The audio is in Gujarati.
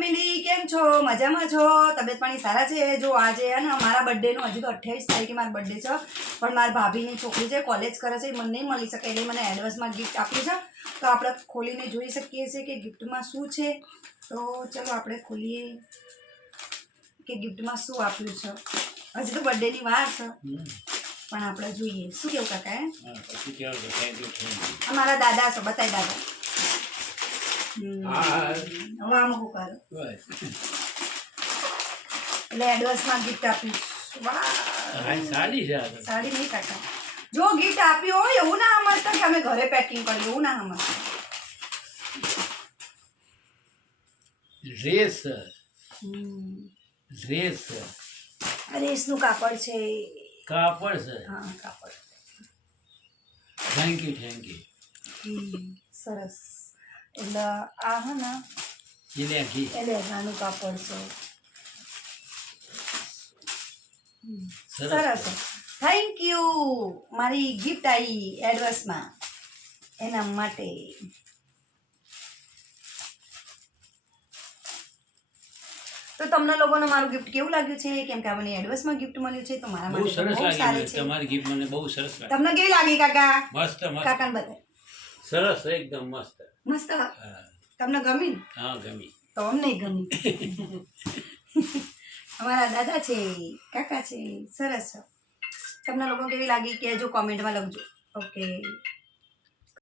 ફેમિલી કેમ છો? મજામાં છો? તબિયત પાણી સારા છે? જો આજે હે ને મારા બર્થડેનું હજુ તો અઠ્યાવીસ તારીખે મારો બર્થડે છે. પણ મારા ભાભીની છોકરી છે કોલેજ કરે છે એ મને નહીં મળી શકે એટલે મને એડવાન્સમાં ગિફ્ટ આપ્યું છે. તો આપણે ખોલીને જોઈ શકીએ છીએ કે ગિફ્ટમાં શું છે. તો ચલો આપણે ખોલીએ કે ગિફ્ટમાં શું આપ્યું છે. હજી તો બર્થડેની વાર છે. પણ આપણે જોઈએ. શું કેવું કાકા મારા દાદા છે બતાય દાદા. હવે આમ શું કરો? એટલે એડવાન્સમાં ગિફ્ટ આપીશ. વાહ. હા સારી છે સાડી નહીં કાકા. જો ગીત આપ્યું હોય એવું ના સમજતા કે અમે ઘરે પેકિંગ કર્યું એવું ના સમજતા. છે, આ રેસનું કાપડ છે. કાપડ છે હા કાપડ. થેન્ક યુ થેન્ક યુ સરસ. એટલે આ હે ને એ લેઘાનું કાપડ છે. સરસ સરસ. થેન્ક યુ મારી ગિફ્ટ આવી એડવાન્સમાં એના માટે. તો તમને લોકોને મારું ગિફ્ટ કેવું લાગ્યું છે? કેમ કે મને એડવાન્સમાં ગિફ્ટ મળ્યું છે તો મારા માટે બહુ સારી. છે. તમારી ગીત મને બહુ સરસ લાગી. તમને કેવી લાગી કાકા? મસ્ત મસ્ત. કાકાને બતાય સરસ એકદમ મસ્ત. મસ્ત તમને ગમી? હા ગમી. તો અમને ગમી. અમારા દાદા છે કાકા છે સરસ છે. તમને લોકો કેવી લાગી કે જો કોમેન્ટમાં લખજો. ઓકે